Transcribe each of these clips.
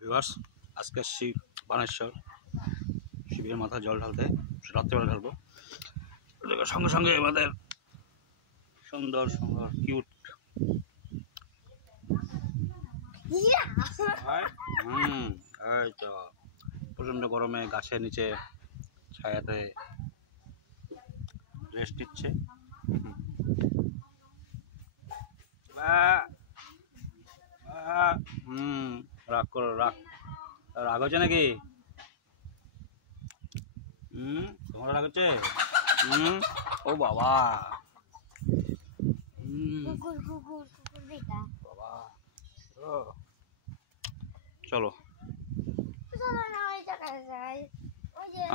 Viewers, আজকে আসছি বানেশ্বর শিবের মাথা জল ঢালতে। রাত্রেবেলা ঢালবো। সঙ্গে সঙ্গে আমাদের সুন্দর সুন্দর কিউট এই তো প্রচন্ড গরমে গাছের নিচে ছায়াতে রেস্ট নিচ্ছে। রাগ করো, রাগ রাগ হচ্ছে নাকি? তোমার রাগ হচ্ছে? ও বাবা, বাবা চলো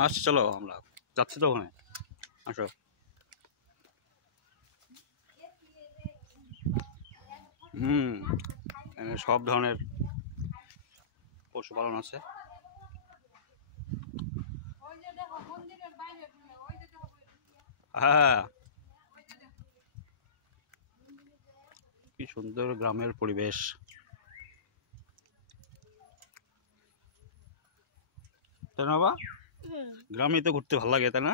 আচ্ছা, চলো আমরা যাচ্ছি তো ওখানে। আসো। সব ধরনের পশুপালন আছে। হ্যাঁ, কি সুন্দর গ্রামের পরিবেশ। তাই না বাবা? গ্রামে তো ঘুরতে ভালো লাগে, তাই না?